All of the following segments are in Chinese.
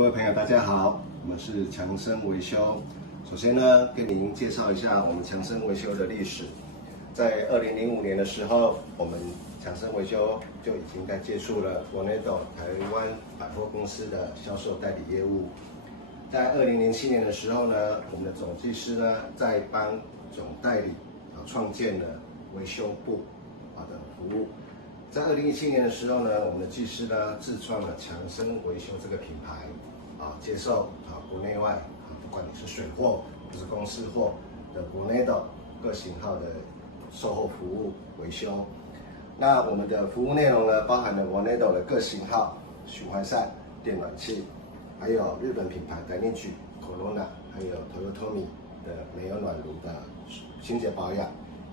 各位朋友，大家好，我们是强生维修。首先呢，跟您介绍一下我们强生维修的历史。在2005年的时候，我们强生维修就已经在接触了 Vornado 台湾百货公司的销售代理业务。在2007年的时候呢，我们的总技师呢，在帮总代理创建了维修部的服务。在2017年的时候呢，我们的技师呢自创了强生维修这个品牌，接受国内外不管你是水货或是公司货的Vornado各型号的售后服务维修。那我们的服务内容呢，包含了Vornado的各型号循环扇、电暖器，还有日本品牌Dainichi、Corona， 还有 Toyotomi 的煤油暖炉的清洁保养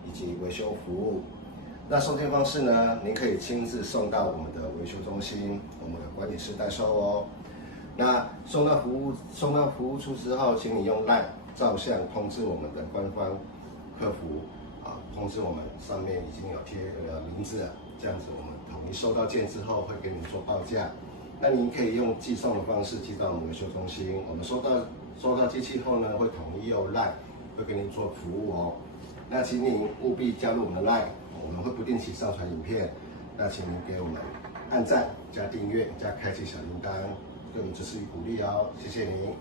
以及维修服务。那送件方式呢？您可以亲自送到我们的维修中心，我们的管理师代收哦。那送到服务处之后，请你用 LINE 照相通知我们的官方客服通知我们上面已经有贴名字了，这样子我们统一收到件之后会给您做报价。那您可以用寄送的方式寄到我们维修中心，我们收到机器后呢，会统一用 LINE 会给您做服务哦。那请您务必加入我们的 LINE。我们会不定期上传影片，那请您给我们按赞、加订阅、加开启小铃铛，对我们支持与鼓励哦，谢谢您。